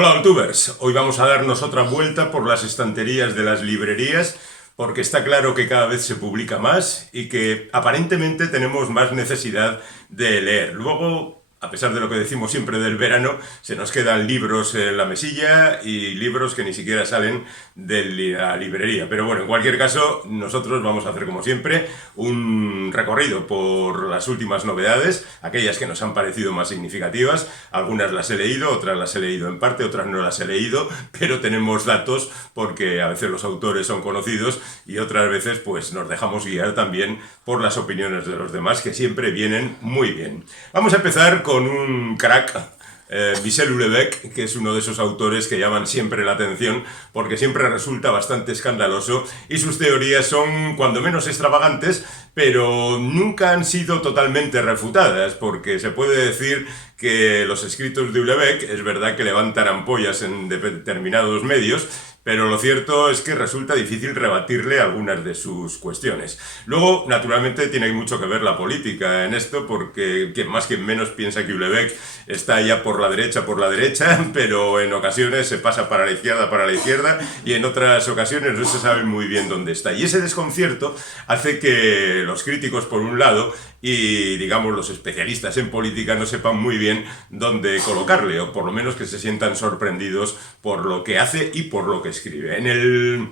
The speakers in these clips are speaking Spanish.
Hola, Altubers. Hoy vamos a darnos otra vuelta por las estanterías de las librerías porque está claro que cada vez se publica más y que aparentemente tenemos más necesidad de leer. Luego, a pesar de lo que decimos siempre del verano, se nos quedan libros en la mesilla y libros que ni siquiera salen de la librería. Pero bueno, en cualquier caso, nosotros vamos a hacer como siempre un recorrido por las últimas novedades, aquellas que nos han parecido más significativas. Algunas las he leído, otras las he leído en parte, otras no las he leído, pero tenemos datos porque a veces los autores son conocidos y otras veces pues nos dejamos guiar también por las opiniones de los demás, que siempre vienen muy bien. Vamos a empezar con un crack, Michel Houellebecq, que es uno de esos autores que llaman siempre la atención porque siempre resulta bastante escandaloso y sus teorías son cuando menos extravagantes, pero nunca han sido totalmente refutadas, porque se puede decir que los escritos de Houellebecq es verdad que levantan ampollas en determinados medios, pero lo cierto es que resulta difícil rebatirle algunas de sus cuestiones. Luego, naturalmente, tiene mucho que ver la política en esto, porque quien más quien menos piensa que Houellebecq está ya por la derecha, pero en ocasiones se pasa para la izquierda, y en otras ocasiones no se sabe muy bien dónde está. Y ese desconcierto hace que los críticos, por un lado, y digamos los especialistas en política no sepan muy bien dónde colocarle, o por lo menos que se sientan sorprendidos por lo que hace y por lo que escribe. En el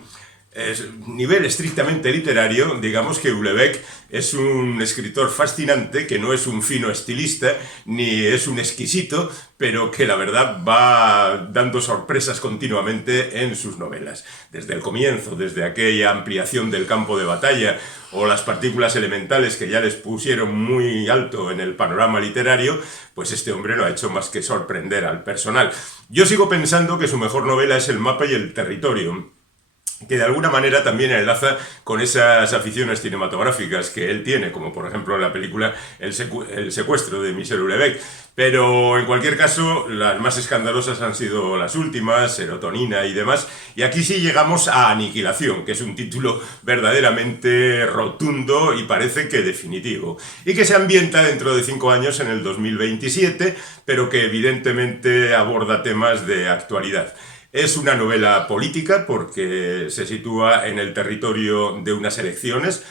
nivel estrictamente literario, digamos que Houellebecq es un escritor fascinante, que no es un fino estilista, ni es un exquisito, pero que la verdad va dando sorpresas continuamente en sus novelas. Desde el comienzo, desde aquella ampliación del campo de batalla, o las partículas elementales que ya les pusieron muy alto en el panorama literario, pues este hombre no ha hecho más que sorprender al personal. Yo sigo pensando que su mejor novela es El mapa y el territorio, que de alguna manera también enlaza con esas aficiones cinematográficas que él tiene, como por ejemplo en la película El secuestro de Michel Houellebecq. Pero en cualquier caso, las más escandalosas han sido las últimas, Serotonina y demás. Y aquí sí llegamos a Aniquilación, que es un título verdaderamente rotundo y parece que definitivo. Y que se ambienta dentro de 5 años, en el 2027, pero que evidentemente aborda temas de actualidad. Es una novela política porque se sitúa en el territorio de unas elecciones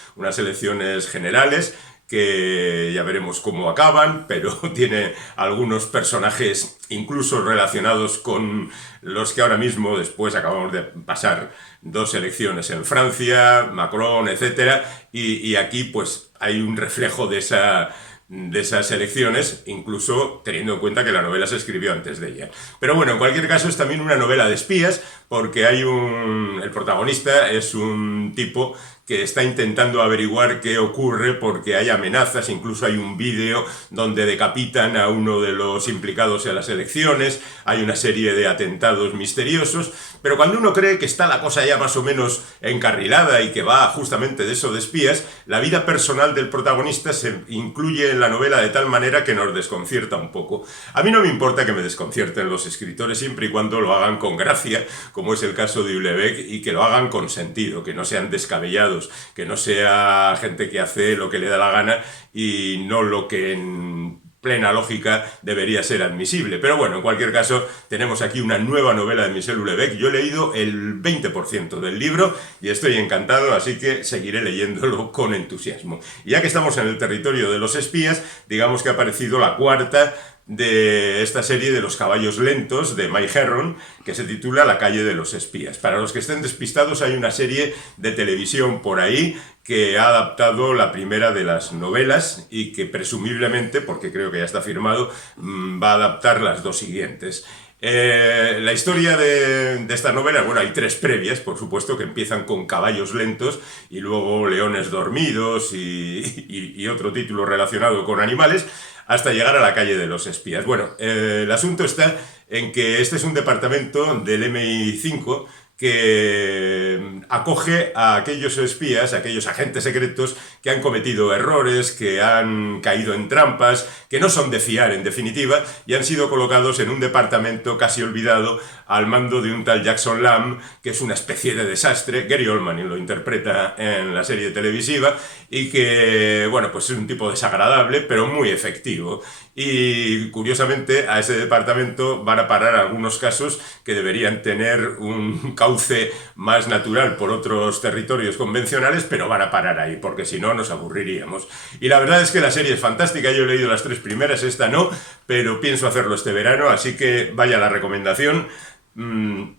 generales, que ya veremos cómo acaban, pero tiene algunos personajes incluso relacionados con los que ahora mismo, después acabamos de pasar 2 elecciones en Francia, Macron, etc. Y aquí pues hay un reflejo de esas elecciones, incluso teniendo en cuenta que la novela se escribió antes de ella. Pero bueno, en cualquier caso es también una novela de espías, porque el protagonista es un tipo que está intentando averiguar qué ocurre porque hay amenazas, incluso hay un vídeo donde decapitan a uno de los implicados en las elecciones, hay una serie de atentados misteriosos, pero cuando uno cree que está la cosa ya más o menos encarrilada y que va justamente de eso de espías, la vida personal del protagonista se incluye en la novela de tal manera que nos desconcierta un poco. A mí no me importa que me desconcierten los escritores siempre y cuando lo hagan con gracia, como es el caso de Houellebecq, y que lo hagan con sentido, que no sean descabellados, que no sea gente que hace lo que le da la gana y no lo que en plena lógica debería ser admisible. Pero bueno, en cualquier caso, tenemos aquí una nueva novela de Michel Houellebecq. Yo he leído el 20% del libro y estoy encantado, así que seguiré leyéndolo con entusiasmo. Y ya que estamos en el territorio de los espías, digamos que ha aparecido la cuarta de esta serie de Los caballos lentos de Mike Herron, que se titula La calle de los espías. Para los que estén despistados, hay una serie de televisión por ahí que ha adaptado la primera de las novelas y que presumiblemente, porque creo que ya está firmado, va a adaptar las 2 siguientes. La historia de esta novela, bueno, hay 3 previas, por supuesto, que empiezan con caballos lentos y luego leones dormidos y otro título relacionado con animales, hasta llegar a la calle de los espías. Bueno, el asunto está en que este es un departamento del MI5 que acoge a aquellos espías, a aquellos agentes secretos que han cometido errores, que han caído en trampas, que no son de fiar en definitiva, y han sido colocados en un departamento casi olvidado al mando de un tal Jackson Lamb, que es una especie de desastre. Gary Oldman lo interpreta en la serie televisiva y que, bueno, pues es un tipo desagradable, pero muy efectivo. Y curiosamente a ese departamento van a parar algunos casos que deberían tener un cauce más natural por otros territorios convencionales, pero van a parar ahí, porque si no nos aburriríamos. Y la verdad es que la serie es fantástica, yo he leído las 3 primeras, esta no, pero pienso hacerlo este verano, así que vaya la recomendación.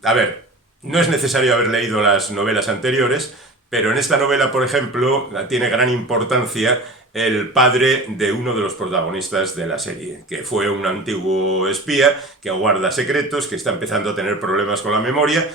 A ver, no es necesario haber leído las novelas anteriores, pero en esta novela, por ejemplo, tiene gran importancia el padre de uno de los protagonistas de la serie, que fue un antiguo espía que guarda secretos, que está empezando a tener problemas con la memoria.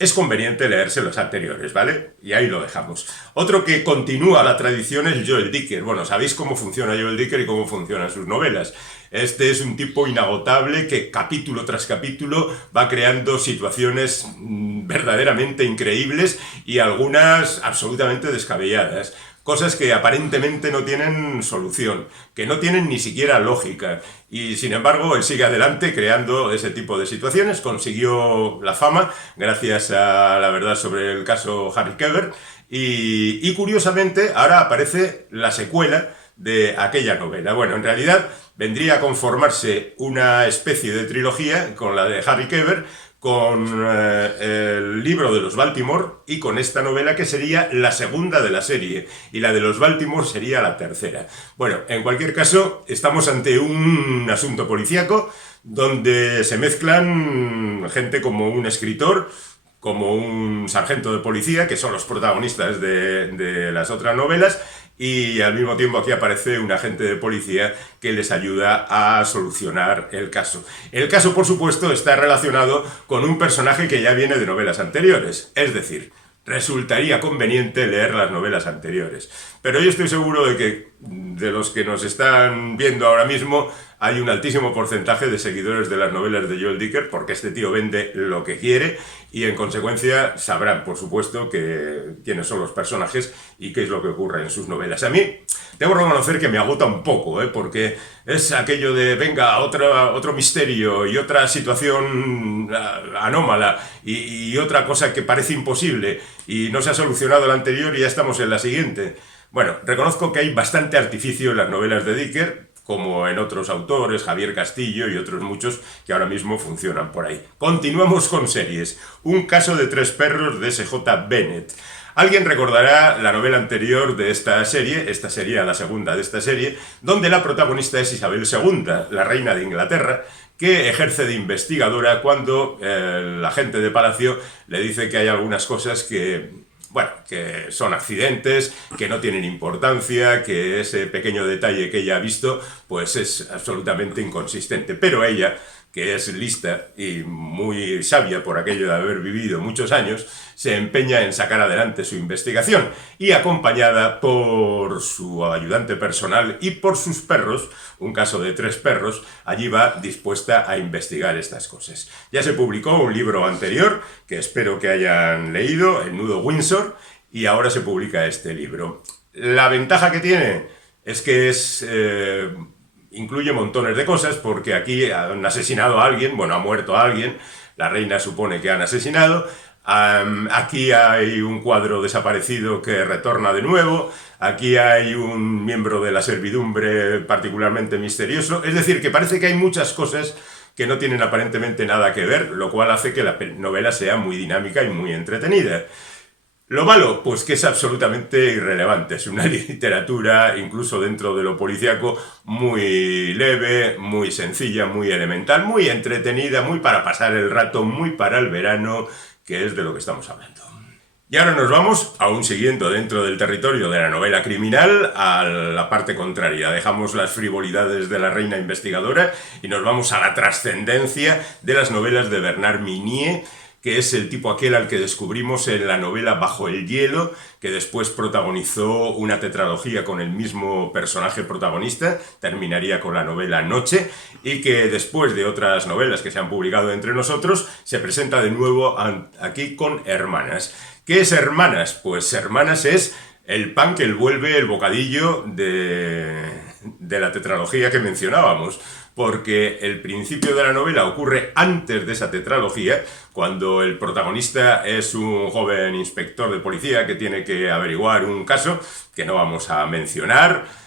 Es conveniente leerse los anteriores, ¿vale? Y ahí lo dejamos. Otro que continúa la tradición es Joel Dicker. Bueno, sabéis cómo funciona Joel Dicker y cómo funcionan sus novelas. Este es un tipo inagotable que capítulo tras capítulo va creando situaciones verdaderamente increíbles y algunas absolutamente descabelladas. Cosas que aparentemente no tienen solución, que no tienen ni siquiera lógica. Y sin embargo, él sigue adelante creando ese tipo de situaciones. Consiguió la fama gracias a la verdad sobre el caso Harry Keber. Y curiosamente, ahora aparece la secuela de aquella novela. Bueno, en realidad vendría a conformarse una especie de trilogía con la de Harry Keber, con el libro de los Baltimore y con esta novela que sería la segunda de la serie y la de los Baltimore sería la tercera. Bueno, en cualquier caso, estamos ante un asunto policíaco donde se mezclan gente como un escritor, como un sargento de policía, que son los protagonistas de las otras novelas, y al mismo tiempo aquí aparece un agente de policía que les ayuda a solucionar el caso. El caso, por supuesto, está relacionado con un personaje que ya viene de novelas anteriores, es decir, resultaría conveniente leer las novelas anteriores. Pero yo estoy seguro de que de los que nos están viendo ahora mismo hay un altísimo porcentaje de seguidores de las novelas de Joel Dicker, porque este tío vende lo que quiere y en consecuencia sabrán, por supuesto, quiénes son los personajes y qué es lo que ocurre en sus novelas. A mí, debo reconocer que me agota un poco, porque es aquello de, venga, otro misterio y otra situación anómala y otra cosa que parece imposible y no se ha solucionado la anterior y ya estamos en la siguiente. Bueno, reconozco que hay bastante artificio en las novelas de Dicker, como en otros autores, Javier Castillo y otros muchos que ahora mismo funcionan por ahí. Continuamos con series. Un caso de 3 perros de S.J. Bennett. Alguien recordará la novela anterior de esta sería la segunda de esta serie, donde la protagonista es Isabel II, la reina de Inglaterra, que ejerce de investigadora cuando el agente de Palacio le dice que hay algunas cosas que son accidentes, que no tienen importancia, que ese pequeño detalle que ella ha visto, pues es absolutamente inconsistente. Pero ella, que es lista y muy sabia por aquello de haber vivido muchos años, se empeña en sacar adelante su investigación y acompañada por su ayudante personal y por sus perros, un caso de 3 perros, allí va dispuesta a investigar estas cosas. Ya se publicó un libro anterior, que espero que hayan leído, El nudo Windsor, y ahora se publica este libro. La ventaja que tiene es que incluye montones de cosas, porque aquí han asesinado a alguien, ha muerto a alguien, la reina supone que han asesinado. Aquí hay un cuadro desaparecido que retorna de nuevo, aquí hay un miembro de la servidumbre particularmente misterioso, es decir, que parece que hay muchas cosas que no tienen aparentemente nada que ver, lo cual hace que la novela sea muy dinámica y muy entretenida. Lo malo, pues que es absolutamente irrelevante, es una literatura, incluso dentro de lo policíaco, muy leve, muy sencilla, muy elemental, muy entretenida, muy para pasar el rato, muy para el verano, que es de lo que estamos hablando. Y ahora nos vamos, aún siguiendo dentro del territorio de la novela criminal, a la parte contraria. Dejamos las frivolidades de la reina investigadora y nos vamos a la trascendencia de las novelas de Bernard Minier, que es el tipo aquel al que descubrimos en la novela Bajo el hielo, que después protagonizó una tetralogía con el mismo personaje protagonista, terminaría con la novela Noche, y que después de otras novelas que se han publicado entre nosotros, se presenta de nuevo aquí con Hermanas. ¿Qué es Hermanas? Pues Hermanas es el pan que envuelve el bocadillo de la tetralogía que mencionábamos. porque el principio de la novela ocurre antes de esa tetralogía, cuando el protagonista es un joven inspector de policía que tiene que averiguar un caso que no vamos a mencionar.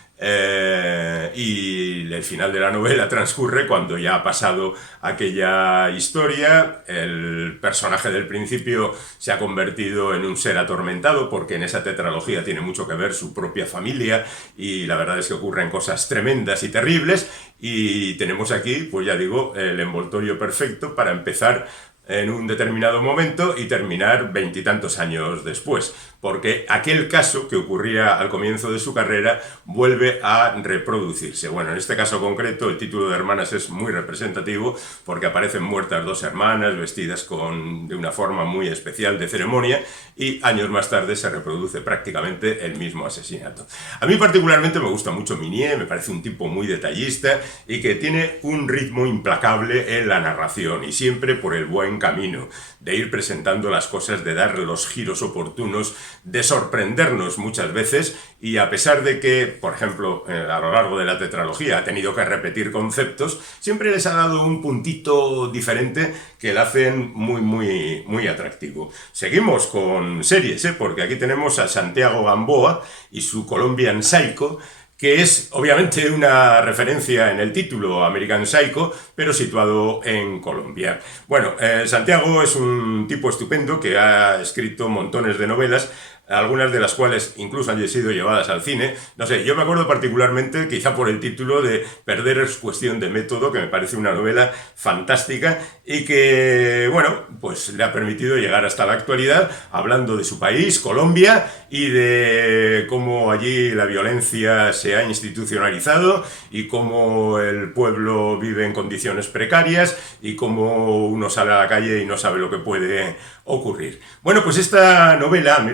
Y el final de la novela transcurre cuando ya ha pasado aquella historia, el personaje del principio se ha convertido en un ser atormentado, porque en esa tetralogía tiene mucho que ver su propia familia, y la verdad es que ocurren cosas tremendas y terribles, y tenemos aquí, pues ya digo, el envoltorio perfecto para empezar en un determinado momento y terminar 20 y tantos años después, porque aquel caso que ocurría al comienzo de su carrera vuelve a reproducirse. Bueno, en este caso concreto el título de Hermanas es muy representativo, porque aparecen muertas dos hermanas vestidas de una forma muy especial de ceremonia, y años más tarde se reproduce prácticamente el mismo asesinato. A mí particularmente me gusta mucho Minier, me parece un tipo muy detallista y que tiene un ritmo implacable en la narración, y siempre por el buen camino de ir presentando las cosas, de darle los giros oportunos, de sorprendernos muchas veces, y a pesar de que, por ejemplo, a lo largo de la tetralogía ha tenido que repetir conceptos, siempre les ha dado un puntito diferente que le hacen muy atractivo. Seguimos con series, porque aquí tenemos a Santiago Gamboa y su Colombian Psycho, que es obviamente una referencia en el título American Psycho, pero situado en Colombia. Bueno, Santiago es un tipo estupendo que ha escrito montones de novelas, algunas de las cuales incluso han sido llevadas al cine. No sé, yo me acuerdo particularmente, quizá por el título, de Perder es cuestión de método, que me parece una novela fantástica y que, bueno, pues le ha permitido llegar hasta la actualidad, hablando de su país, Colombia, y de cómo allí la violencia se ha institucionalizado y cómo el pueblo vive en condiciones precarias y cómo uno sale a la calle y no sabe lo que puede ocurrir. Bueno, pues esta novela,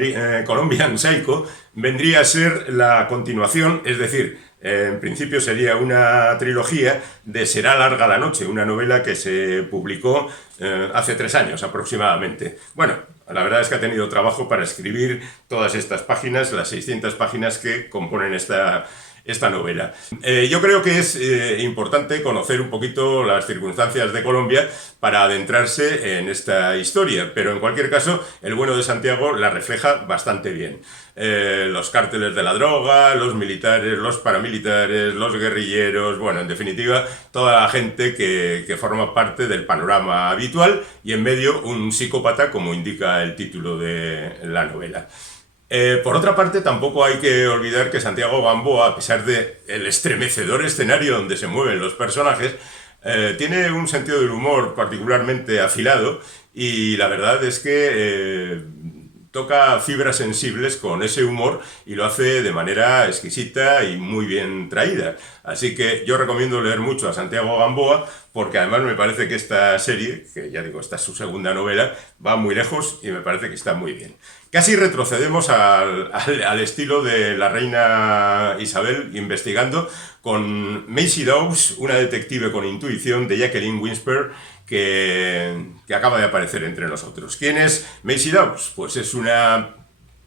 Colombian Psycho, vendría a ser la continuación, es decir, en principio sería una trilogía de Será larga la noche, una novela que se publicó hace 3 años aproximadamente. Bueno, la verdad es que ha tenido trabajo para escribir todas estas páginas, las 600 páginas que componen esta novela. Yo creo que es importante conocer un poquito las circunstancias de Colombia para adentrarse en esta historia, pero en cualquier caso el bueno de Santiago la refleja bastante bien. Los cárteles de la droga, los militares, los paramilitares, los guerrilleros, bueno, en definitiva, toda la gente que forma parte del panorama habitual, y en medio un psicópata, como indica el título de la novela. Por otra parte, tampoco hay que olvidar que Santiago Gamboa, a pesar del estremecedor escenario donde se mueven los personajes, tiene un sentido del humor particularmente afilado, y la verdad es que toca fibras sensibles con ese humor y lo hace de manera exquisita y muy bien traída. Así que yo recomiendo leer mucho a Santiago Gamboa, porque además me parece que esta serie, que ya digo, esta es su segunda novela, va muy lejos y me parece que está muy bien. Casi retrocedemos al estilo de la reina Isabel investigando, con Maisie Dawes, una detective con intuición, de Jacqueline Winspear, que acaba de aparecer entre nosotros. ¿Quién es Maisie Dawes? Pues es una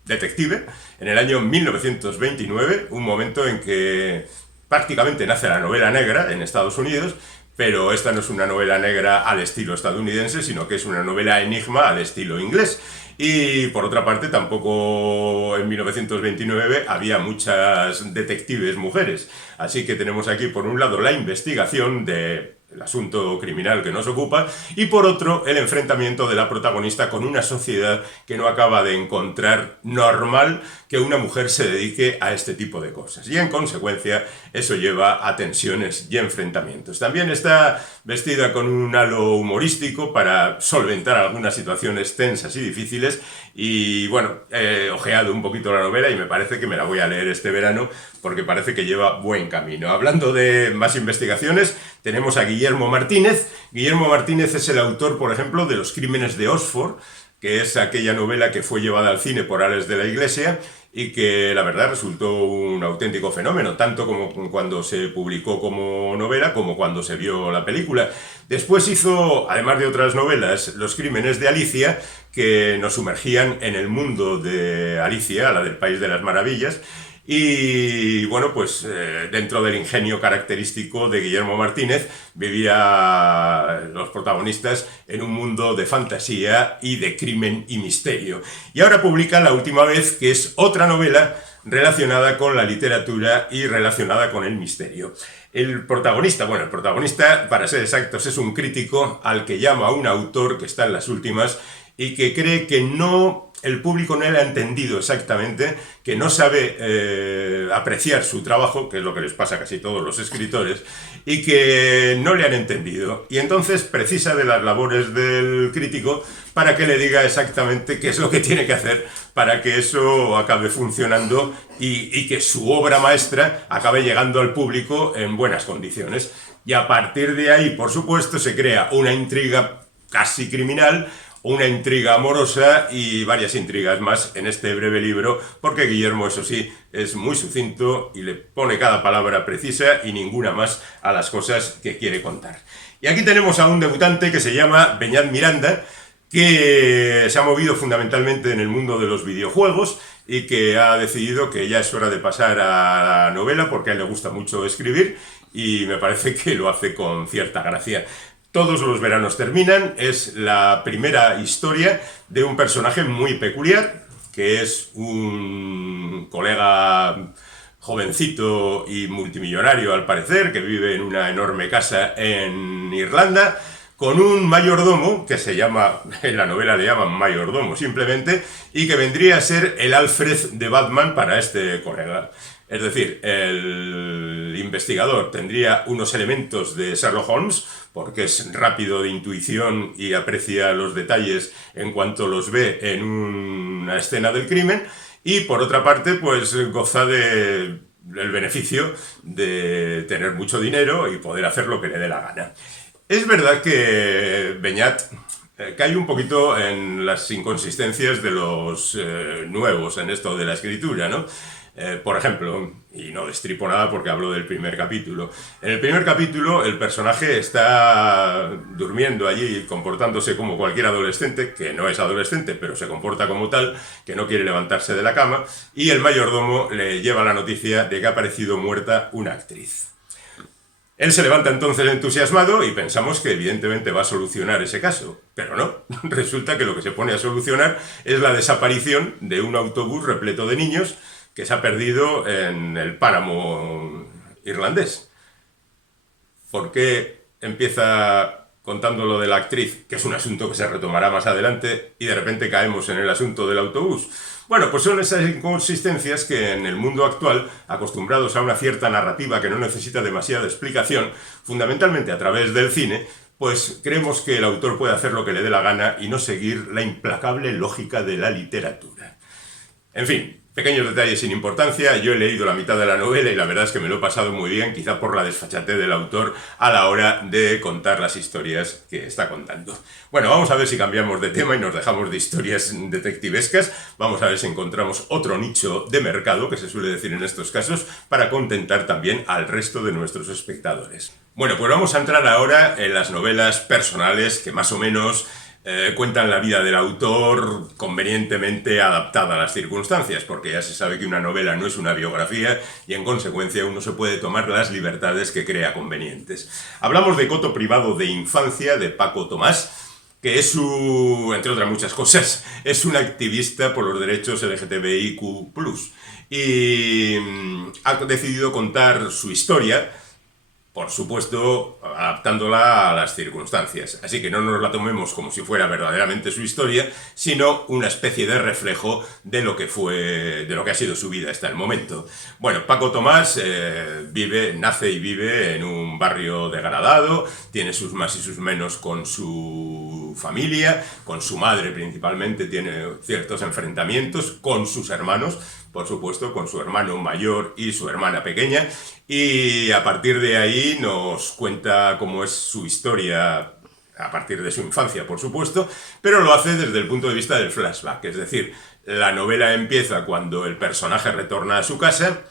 detective en el año 1929, un momento en que prácticamente nace la novela negra en Estados Unidos, pero esta no es una novela negra al estilo estadounidense, sino que es una novela enigma al estilo inglés. Y por otra parte, tampoco en 1929 había muchas detectives mujeres. Así que tenemos aquí, por un lado, la investigación del asunto criminal que nos ocupa, y por otro, el enfrentamiento de la protagonista con una sociedad que no acaba de encontrar normal que una mujer se dedique a este tipo de cosas. Y en consecuencia, eso lleva a tensiones y enfrentamientos. También está vestida con un halo humorístico para solventar algunas situaciones tensas y difíciles. Y bueno, he ojeado un poquito la novela y me parece que me la voy a leer este verano, porque parece que lleva buen camino. Hablando de más investigaciones, tenemos a Guillermo Martínez. Guillermo Martínez es el autor, por ejemplo, de Los crímenes de Oxford, que es aquella novela que fue llevada al cine por Ales de la Iglesia y que la verdad resultó un auténtico fenómeno, tanto como cuando se publicó como novela como cuando se vio la película. Después hizo, además de otras novelas, Los crímenes de Alicia, que nos sumergían en el mundo de Alicia, la del País de las Maravillas. Y bueno, pues dentro del ingenio característico de Guillermo Martínez, vivían los protagonistas en un mundo de fantasía y de crimen y misterio. Y ahora publica La última vez, que es otra novela relacionada con la literatura y relacionada con el misterio. El protagonista, para ser exactos, es un crítico al que llama un autor que está en las últimas y que cree que el público no le ha entendido exactamente, que no sabe apreciar su trabajo, que es lo que les pasa a casi todos los escritores, y que no le han entendido. Y entonces precisa de las labores del crítico para que le diga exactamente qué es lo que tiene que hacer para que eso acabe funcionando y que su obra maestra acabe llegando al público en buenas condiciones. Y a partir de ahí, por supuesto, se crea una intriga casi criminal, una intriga amorosa y varias intrigas más en este breve libro, porque Guillermo, eso sí, es muy sucinto y le pone cada palabra precisa y ninguna más a las cosas que quiere contar. Y aquí tenemos a un debutante que se llama Beñat Miranda, que se ha movido fundamentalmente en el mundo de los videojuegos y que ha decidido que ya es hora de pasar a la novela porque a él le gusta mucho escribir y me parece que lo hace con cierta gracia. Todos los veranos terminan, es la primera historia de un personaje muy peculiar, que es un colega jovencito y multimillonario al parecer, que vive en una enorme casa en Irlanda, con un mayordomo, que se llama, en la novela le llaman mayordomo simplemente, y que vendría a ser el Alfred de Batman para este colega. Es decir, el investigador tendría unos elementos de Sherlock Holmes, porque es rápido de intuición y aprecia los detalles en cuanto los ve en una escena del crimen, y por otra parte, pues goza del beneficio de tener mucho dinero y poder hacer lo que le dé la gana. Es verdad que Beñat cae un poquito en las inconsistencias de los nuevos en esto de la escritura, ¿no? Por ejemplo, y no destripo nada porque hablo del primer capítulo. En el primer capítulo el personaje está durmiendo allí, comportándose como cualquier adolescente, que no es adolescente, pero se comporta como tal, que no quiere levantarse de la cama, y el mayordomo le lleva la noticia de que ha aparecido muerta una actriz. Él se levanta entonces entusiasmado y pensamos que evidentemente va a solucionar ese caso, pero no. Resulta que lo que se pone a solucionar es la desaparición de un autobús repleto de niños que se ha perdido en el páramo irlandés. ¿Por qué empieza contando lo de la actriz, que es un asunto que se retomará más adelante, y de repente caemos en el asunto del autobús? Bueno, pues son esas inconsistencias que en el mundo actual, acostumbrados a una cierta narrativa que no necesita demasiada explicación, fundamentalmente a través del cine, pues creemos que el autor puede hacer lo que le dé la gana y no seguir la implacable lógica de la literatura. En fin, pequeños detalles sin importancia. Yo he leído la mitad de la novela y la verdad es que me lo he pasado muy bien, quizá por la desfachatez del autor a la hora de contar las historias que está contando. Bueno, vamos a ver si cambiamos de tema y nos dejamos de historias detectivescas. Vamos a ver si encontramos otro nicho de mercado, que se suele decir en estos casos, para contentar también al resto de nuestros espectadores. Bueno, pues vamos a entrar ahora en las novelas personales que más o menos cuentan la vida del autor convenientemente adaptada a las circunstancias, porque ya se sabe que una novela no es una biografía y en consecuencia uno se puede tomar las libertades que crea convenientes. Hablamos de Coto privado de infancia de Paco Tomás, que es entre otras muchas cosas, es un activista por los derechos LGTBIQ+, y ha decidido contar su historia, por supuesto, adaptándola a las circunstancias. Así que no nos la tomemos como si fuera verdaderamente su historia, sino una especie de reflejo de lo que ha sido su vida hasta el momento. Bueno, Paco Tomás nace y vive en un barrio degradado, tiene sus más y sus menos con su familia, con su madre principalmente, tiene ciertos enfrentamientos con sus hermanos, por supuesto, con su hermano mayor y su hermana pequeña, y a partir de ahí nos cuenta cómo es su historia a partir de su infancia, por supuesto, pero lo hace desde el punto de vista del flashback, es decir, la novela empieza cuando el personaje retorna a su casa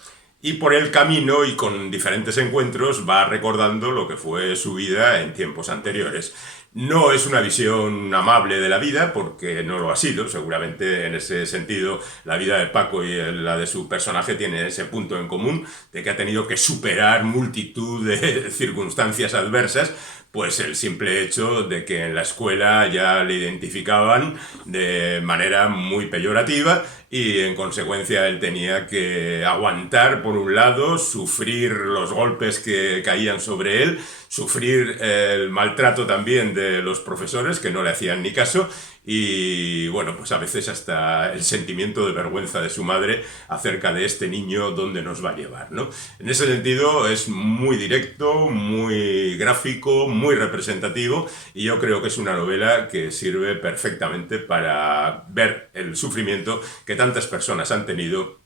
y por el camino y con diferentes encuentros va recordando lo que fue su vida en tiempos anteriores. No es una visión amable de la vida, porque no lo ha sido. Seguramente en ese sentido la vida de Paco y la de su personaje tiene ese punto en común, de que ha tenido que superar multitud de circunstancias adversas, pues el simple hecho de que en la escuela ya le identificaban de manera muy peyorativa y en consecuencia él tenía que aguantar por un lado, sufrir los golpes que caían sobre él, sufrir el maltrato también de los profesores que no le hacían ni caso y bueno, pues a veces hasta el sentimiento de vergüenza de su madre acerca de este niño dónde nos va a llevar, ¿no? En ese sentido es muy directo, muy gráfico, muy representativo y yo creo que es una novela que sirve perfectamente para ver el sufrimiento que tantas personas han tenido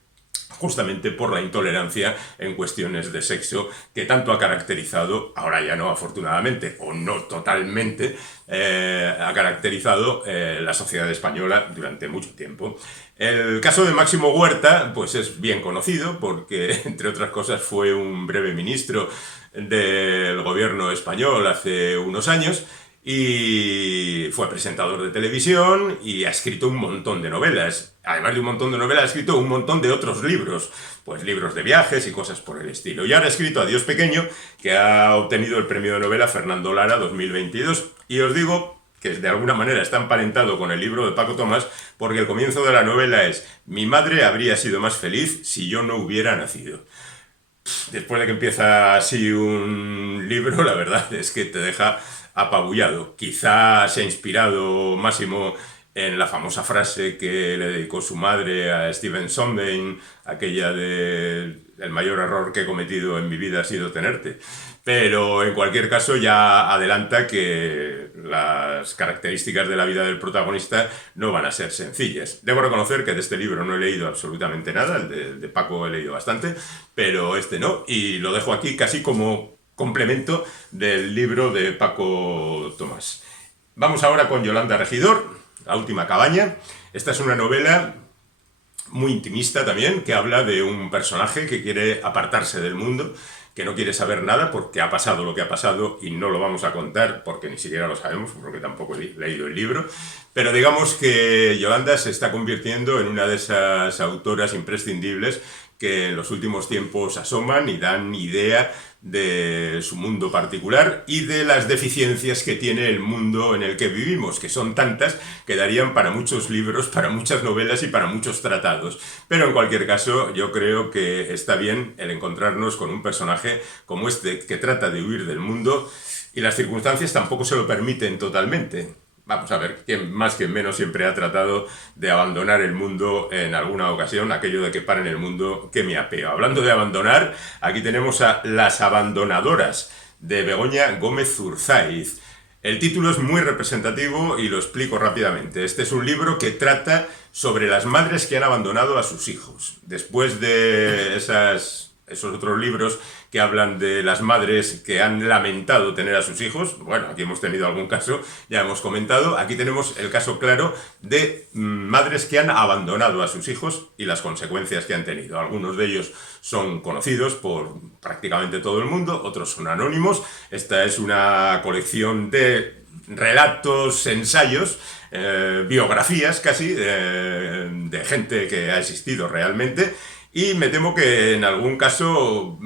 justamente por la intolerancia en cuestiones de sexo que tanto ha caracterizado, ahora ya no afortunadamente, o no totalmente, ha caracterizado la sociedad española durante mucho tiempo. El caso de Máximo Huerta, pues es bien conocido porque, entre otras cosas, fue un breve ministro del gobierno español hace unos años y fue presentador de televisión y ha escrito un montón de novelas. Además de un montón de novelas, ha escrito un montón de otros libros, pues libros de viajes y cosas por el estilo. Y ahora ha escrito Adiós Pequeño, que ha obtenido el premio de novela Fernando Lara 2022. Y os digo que de alguna manera está emparentado con el libro de Paco Tomás, porque el comienzo de la novela es: mi madre habría sido más feliz si yo no hubiera nacido. Después de que empieza así un libro, la verdad es que te deja apabullado. Quizá se ha inspirado Máximo en la famosa frase que le dedicó su madre a Stephen Sondheim, aquella de el mayor error que he cometido en mi vida ha sido tenerte. Pero en cualquier caso ya adelanta que las características de la vida del protagonista no van a ser sencillas. Debo reconocer que de este libro no he leído absolutamente nada, el de Paco he leído bastante, pero este no, y lo dejo aquí casi como complemento del libro de Paco Tomás. Vamos ahora con Yolanda Regidor, La última cabaña. Esta es una novela muy intimista también, que habla de un personaje que quiere apartarse del mundo, que no quiere saber nada porque ha pasado lo que ha pasado y no lo vamos a contar porque ni siquiera lo sabemos, porque tampoco he leído el libro. Pero digamos que Yolanda se está convirtiendo en una de esas autoras imprescindibles que en los últimos tiempos asoman y dan idea de su mundo particular y de las deficiencias que tiene el mundo en el que vivimos, que son tantas que darían para muchos libros, para muchas novelas y para muchos tratados. Pero en cualquier caso, yo creo que está bien el encontrarnos con un personaje como este, que trata de huir del mundo y las circunstancias tampoco se lo permiten totalmente. Vamos a ver, quien más quien menos siempre ha tratado de abandonar el mundo en alguna ocasión, aquello de que paren el mundo, que me apeo. Hablando de abandonar, aquí tenemos a Las abandonadoras, de Begoña Gómez Zurzáiz. El título es muy representativo y lo explico rápidamente. Este es un libro que trata sobre las madres que han abandonado a sus hijos. Después de esos otros libros que hablan de las madres que han lamentado tener a sus hijos, bueno, aquí hemos tenido algún caso, ya hemos comentado, aquí tenemos el caso claro de madres que han abandonado a sus hijos y las consecuencias que han tenido. Algunos de ellos son conocidos por prácticamente todo el mundo, otros son anónimos. Esta es una colección de relatos, ensayos, biografías casi, de gente que ha existido realmente. Y me temo que en algún caso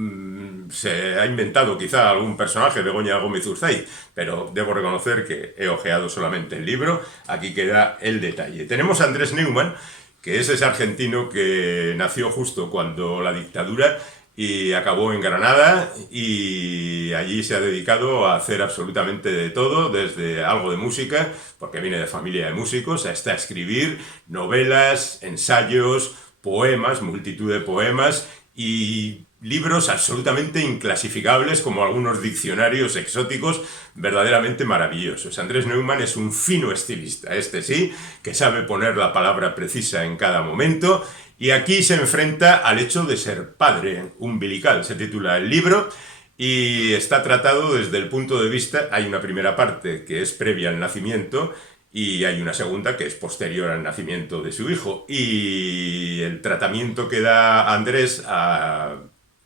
se ha inventado quizá algún personaje, Begoña Gómez Zurzáiz, pero debo reconocer que he ojeado solamente el libro, aquí queda el detalle. Tenemos a Andrés Neumann, que es ese argentino que nació justo cuando la dictadura y acabó en Granada y allí se ha dedicado a hacer absolutamente de todo, desde algo de música, porque viene de familia de músicos, hasta escribir novelas, ensayos, poemas, multitud de poemas y libros absolutamente inclasificables como algunos diccionarios exóticos verdaderamente maravillosos. Andrés Neumann es un fino estilista, este sí, que sabe poner la palabra precisa en cada momento y aquí se enfrenta al hecho de ser padre umbilical, se titula el libro y está tratado desde el punto de vista, hay una primera parte que es previa al nacimiento y hay una segunda que es posterior al nacimiento de su hijo. Y el tratamiento que da Andrés a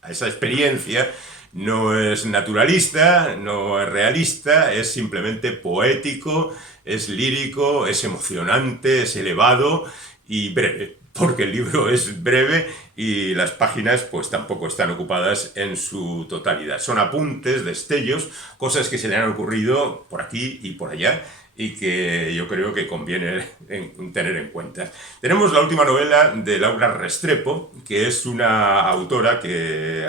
esa experiencia No es naturalista, no es realista, es simplemente poético, es lírico, es emocionante, es elevado y breve, porque el libro es breve y las páginas pues tampoco están ocupadas en su totalidad. Son apuntes, destellos, cosas que se le han ocurrido por aquí y por allá y que yo creo que conviene tener en cuenta. Tenemos la última novela de Laura Restrepo, que es una autora que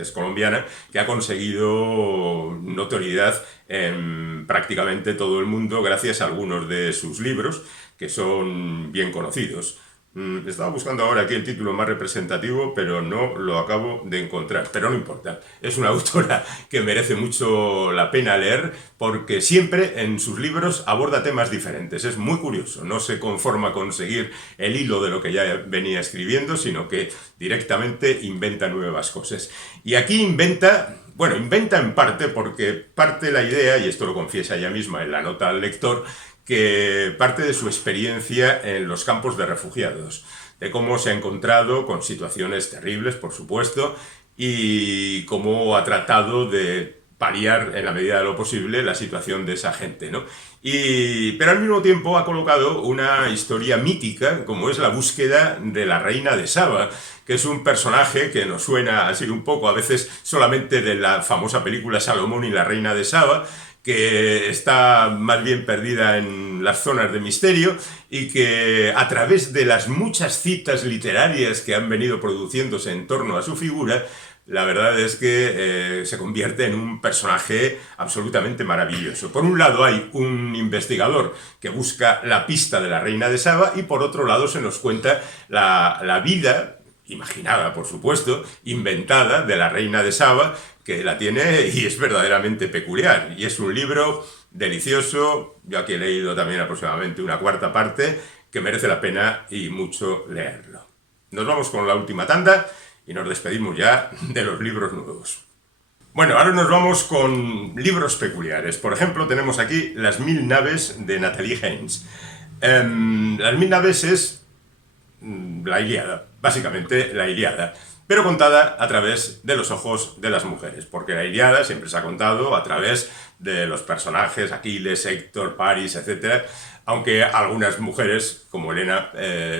es colombiana, que ha conseguido notoriedad en prácticamente todo el mundo gracias a algunos de sus libros, que son bien conocidos. Estaba buscando ahora aquí el título más representativo, pero no lo acabo de encontrar. Pero no importa, es una autora que merece mucho la pena leer porque siempre en sus libros aborda temas diferentes. Es muy curioso, no se conforma con seguir el hilo de lo que ya venía escribiendo, sino que directamente inventa nuevas cosas. Y aquí inventa en parte porque parte la idea, y esto lo confiesa ella misma en la nota al lector, que parte de su experiencia en los campos de refugiados, de cómo se ha encontrado con situaciones terribles, por supuesto, y cómo ha tratado de paliar en la medida de lo posible la situación de esa gente, ¿no? Pero al mismo tiempo ha colocado una historia mítica, como es la búsqueda de la reina de Saba, que es un personaje que nos suena así un poco a veces solamente de la famosa película Salomón y la reina de Saba, que está más bien perdida en las zonas de misterio y que a través de las muchas citas literarias que han venido produciéndose en torno a su figura, la verdad es que se convierte en un personaje absolutamente maravilloso. Por un lado hay un investigador que busca la pista de la reina de Saba y por otro lado se nos cuenta la vida imaginada, por supuesto, inventada de la reina de Saba, que la tiene y es verdaderamente peculiar. Y es un libro delicioso, yo aquí he leído también aproximadamente una cuarta parte, que merece la pena y mucho leerlo. Nos vamos con la última tanda y nos despedimos ya de los libros nuevos. Bueno, ahora nos vamos con libros peculiares. Por ejemplo, tenemos aquí Las Mil Naves de Natalie Haynes. Las Mil Naves es la Ilíada, básicamente la Ilíada, pero contada a través de los ojos de las mujeres, porque la Ilíada siempre se ha contado a través de los personajes Aquiles, Héctor, Paris, etc., aunque algunas mujeres, como Helena,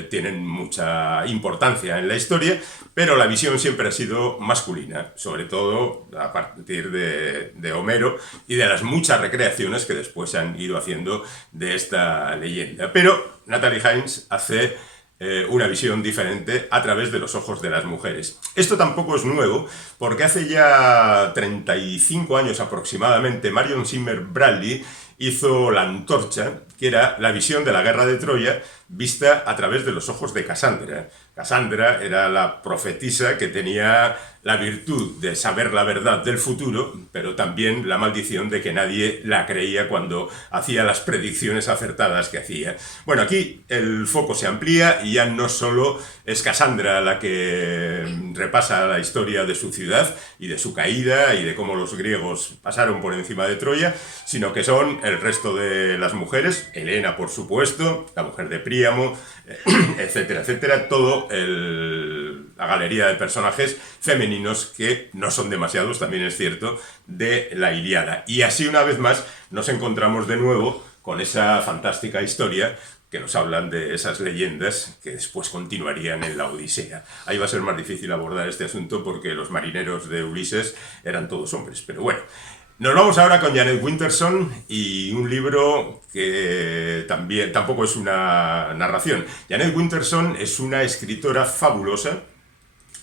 tienen mucha importancia en la historia, pero la visión siempre ha sido masculina, sobre todo a partir de Homero y de las muchas recreaciones que después se han ido haciendo de esta leyenda. Pero Natalie Haynes hace una visión diferente a través de los ojos de las mujeres. Esto tampoco es nuevo, porque hace ya 35 años aproximadamente Marion Zimmer Bradley hizo La Antorcha, que era la visión de la guerra de Troya vista a través de los ojos de Casandra. Casandra era la profetisa que tenía la virtud de saber la verdad del futuro, pero también la maldición de que nadie la creía cuando hacía las predicciones acertadas que hacía. Bueno, aquí el foco se amplía y ya no solo es Casandra la que repasa la historia de su ciudad y de su caída y de cómo los griegos pasaron por encima de Troya, sino que son el resto de las mujeres, Helena por supuesto, la mujer de Príamo, etcétera, etcétera, la galería de personajes femeninos que no son demasiados, también es cierto, de la Ilíada. Y así una vez más nos encontramos de nuevo con esa fantástica historia que nos hablan de esas leyendas que después continuarían en la Odisea. Ahí va a ser más difícil abordar este asunto porque los marineros de Ulises eran todos hombres, pero bueno. Nos vamos ahora con Jeanette Winterson y un libro que tampoco es una narración. Jeanette Winterson es una escritora fabulosa.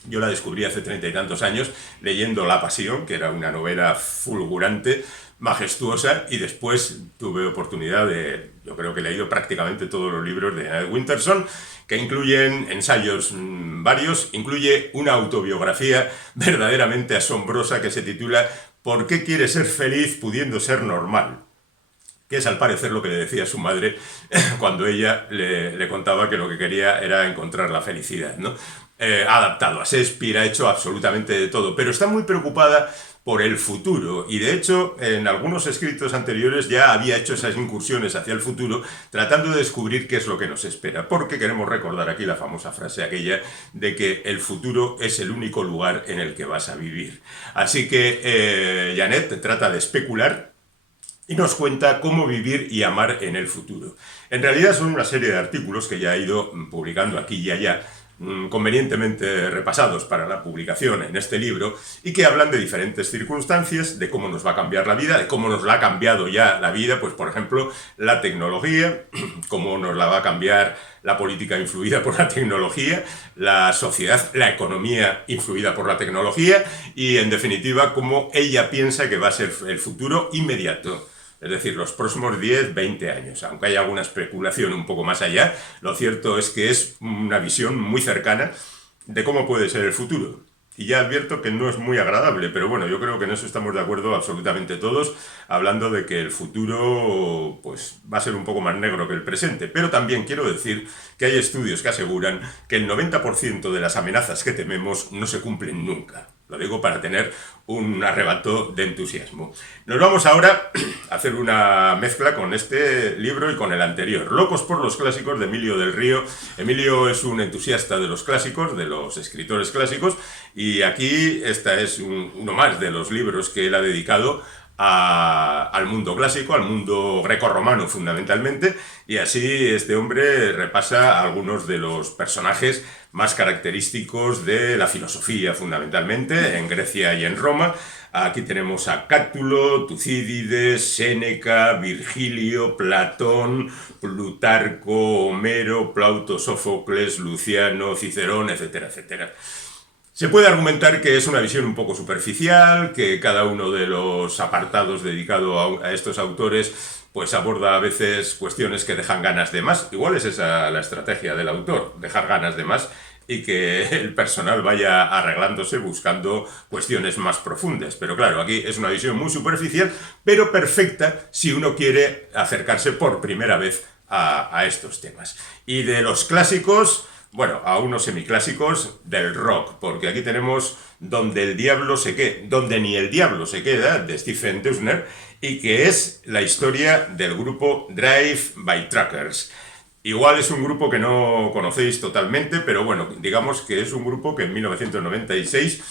Yo la descubrí hace 30 y tantos años leyendo La Pasión, que era una novela fulgurante, majestuosa, y después tuve oportunidad yo creo que he leído prácticamente todos los libros de Jeanette Winterson, que incluyen ensayos varios, incluye una autobiografía verdaderamente asombrosa que se titula ¿Por qué quiere ser feliz pudiendo ser normal? Que es al parecer lo que le decía su madre cuando ella le contaba que lo que quería era encontrar la felicidad, ¿no? Ha adaptado a Shakespeare, ha hecho absolutamente de todo, pero está muy preocupada por el futuro, y de hecho en algunos escritos anteriores ya había hecho esas incursiones hacia el futuro tratando de descubrir qué es lo que nos espera, porque queremos recordar aquí la famosa frase aquella de que el futuro es el único lugar en el que vas a vivir. Así que Janet trata de especular y nos cuenta cómo vivir y amar en el futuro. En realidad son una serie de artículos que ya ha ido publicando aquí y allá, convenientemente repasados para la publicación en este libro, y que hablan de diferentes circunstancias, de cómo nos va a cambiar la vida, de cómo nos la ha cambiado ya la vida, pues por ejemplo la tecnología, cómo nos la va a cambiar la política influida por la tecnología, la sociedad, la economía influida por la tecnología, y en definitiva cómo ella piensa que va a ser el futuro inmediato. Es decir, los próximos 10, 20 años. Aunque haya alguna especulación un poco más allá, lo cierto es que es una visión muy cercana de cómo puede ser el futuro. Y ya advierto que no es muy agradable, pero bueno, yo creo que en eso estamos de acuerdo absolutamente todos, hablando de que el futuro pues, va a ser un poco más negro que el presente. Pero también quiero decir que hay estudios que aseguran que el 90% de las amenazas que tememos no se cumplen nunca. Lo digo para tener un arrebato de entusiasmo. Nos vamos ahora a hacer una mezcla con este libro y con el anterior. Locos por los clásicos, de Emilio del Río. Emilio es un entusiasta de los clásicos, de los escritores clásicos, y aquí esta es uno más de los libros que él ha dedicado al mundo clásico, al mundo grecorromano fundamentalmente, y así este hombre repasa algunos de los personajes más característicos de la filosofía fundamentalmente en Grecia y en Roma. Aquí tenemos a Cátulo, Tucídides, Séneca, Virgilio, Platón, Plutarco, Homero, Plauto, Sófocles, Luciano, Cicerón, etcétera, etcétera. Se puede argumentar que es una visión un poco superficial, que cada uno de los apartados dedicados a estos autores pues aborda a veces cuestiones que dejan ganas de más. Igual es esa la estrategia del autor, dejar ganas de más y que el personal vaya arreglándose buscando cuestiones más profundas. Pero claro, aquí es una visión muy superficial, pero perfecta si uno quiere acercarse por primera vez a estos temas. Y de los clásicos, bueno, a unos semiclásicos del rock, porque aquí tenemos Donde ni el diablo se queda, de Stephen Dusner, y que es la historia del grupo Drive by Truckers. Igual es un grupo que no conocéis totalmente, pero bueno, digamos que es un grupo que en 1996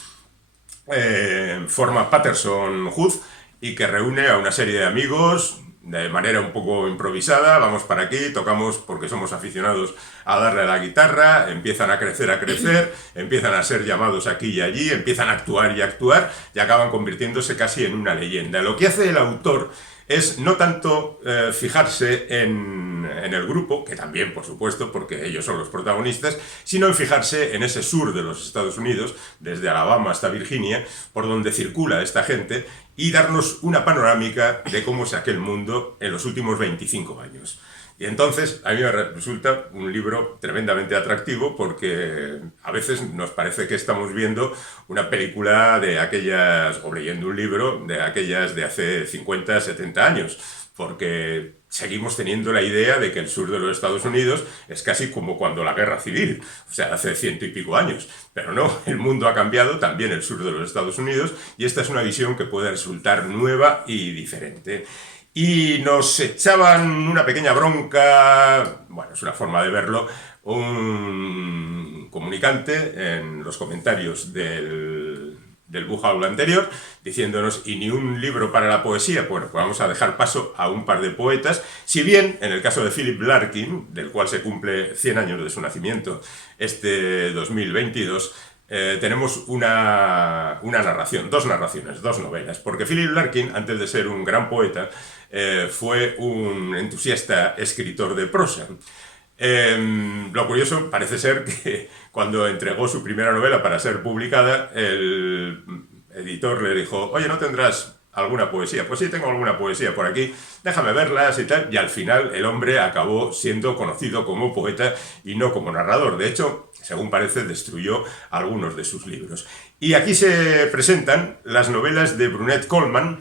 forma Patterson Hood y que reúne a una serie de amigos de manera un poco improvisada. Vamos para aquí, tocamos porque somos aficionados a darle a la guitarra, empiezan a crecer, empiezan a ser llamados aquí y allí, empiezan a actuar y acaban convirtiéndose casi en una leyenda. Lo que hace el autor es no tanto fijarse en el grupo, que también, por supuesto, porque ellos son los protagonistas, sino en fijarse en ese sur de los Estados Unidos, desde Alabama hasta Virginia, por donde circula esta gente, y darnos una panorámica de cómo es aquel mundo en los últimos 25 años. Y entonces a mí me resulta un libro tremendamente atractivo porque a veces nos parece que estamos viendo una película de aquellas, o leyendo un libro de aquellas de hace 50, 70 años, porque seguimos teniendo la idea de que el sur de los Estados Unidos es casi como cuando la guerra civil, o sea, hace 100 y pico años. Pero no, el mundo ha cambiado, también el sur de los Estados Unidos, y esta es una visión que puede resultar nueva y diferente. Y nos echaban una pequeña bronca, bueno, es una forma de verlo, un comunicante en los comentarios del book haul anterior, diciéndonos, ¿y ni un libro para la poesía? Bueno, pues vamos a dejar paso a un par de poetas, si bien en el caso de Philip Larkin, del cual se cumple 100 años de su nacimiento este 2022, tenemos una narración, dos narraciones, dos novelas, porque Philip Larkin, antes de ser un gran poeta, fue un entusiasta escritor de prosa. Lo curioso parece ser que cuando entregó su primera novela para ser publicada, el editor le dijo, oye, ¿no tendrás alguna poesía? Pues sí, tengo alguna poesía por aquí, déjame verlas y tal, y al final el hombre acabó siendo conocido como poeta y no como narrador. De hecho, según parece, destruyó algunos de sus libros. Y aquí se presentan las novelas de Brunette Coleman,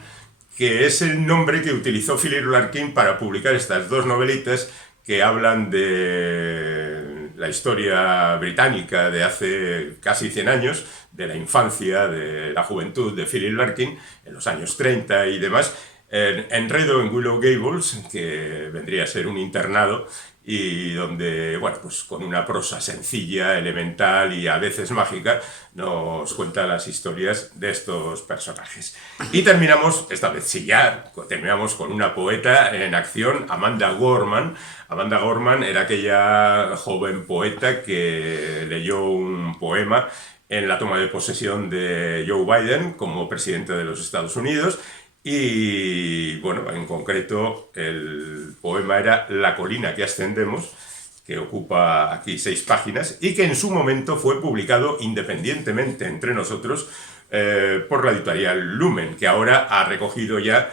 que es el nombre que utilizó Philip Larkin para publicar estas dos novelitas que hablan de la historia británica de hace casi 100 años, de la infancia, de la juventud de Philip Larkin, en los años 30 y demás, Enredo en Willow Gables, que vendría a ser un internado, y donde, bueno, pues con una prosa sencilla, elemental y a veces mágica, nos cuenta las historias de estos personajes. Y terminamos, esta vez sí ya, terminamos con una poeta en acción, Amanda Gorman. Amanda Gorman era aquella joven poeta que leyó un poema en la toma de posesión de Joe Biden como presidente de los Estados Unidos. Y bueno, en concreto el poema era La colina que ascendemos, que ocupa aquí 6 páginas y que en su momento fue publicado independientemente entre nosotros por la editorial Lumen, que ahora ha recogido ya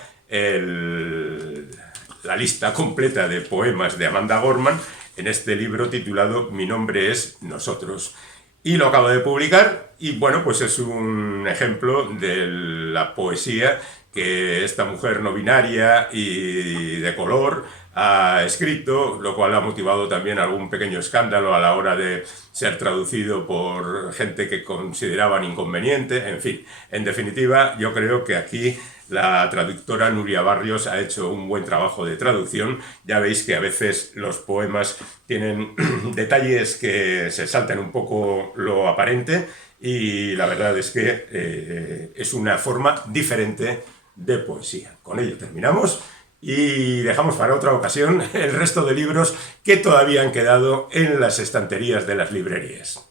la lista completa de poemas de Amanda Gorman en este libro titulado Mi nombre es Nosotros. Y lo acaba de publicar y bueno, pues es un ejemplo de la poesía que esta mujer no binaria y de color ha escrito, lo cual ha motivado también algún pequeño escándalo a la hora de ser traducido por gente que consideraban inconveniente. En fin, en definitiva, yo creo que aquí la traductora Nuria Barrios ha hecho un buen trabajo de traducción. Ya veis que a veces los poemas tienen detalles que se saltan un poco lo aparente y la verdad es que es una forma diferente de poesía. Con ello terminamos y dejamos para otra ocasión el resto de libros que todavía han quedado en las estanterías de las librerías.